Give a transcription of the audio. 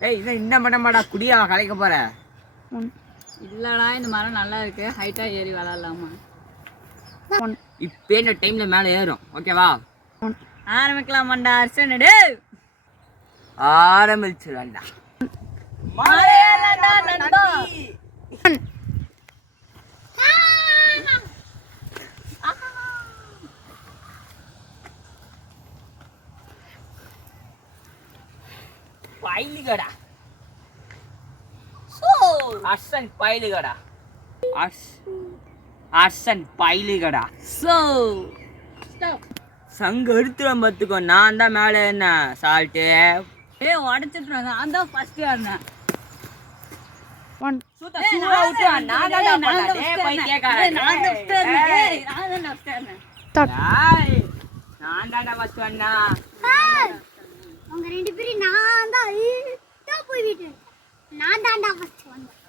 ஏய் இதை இந்த மடமாடா குடியா கலைக்க போற இல்லடா இந்த மரம் நல்லா இருக்கு ஹைட்டா ஏறி விளாடலாமா இப்போ இந்த டைம்ல மேலே ஏறும் ஓகேவா ஆரம்பிக்கலாமாண்டா அர்ச்சனடு ஆரம்பிச்சிடலாம்டா பைலிகடா அர்சன் பைலிகடா அர்சன் பைலிகடா சங்கு எடுத்துடும் பார்த்துக்கோ நான் தான் மேலே என்ன சால்ட்டு உடச்சிட்டு நான் தான் ஃபர்ஸ்ட் ஏறினேன் உங்க ரெண்டு பேரும் நான் தான் போய் விட்டு நான் தான்டா ஃபர்ஸ்ட் வந்தேன்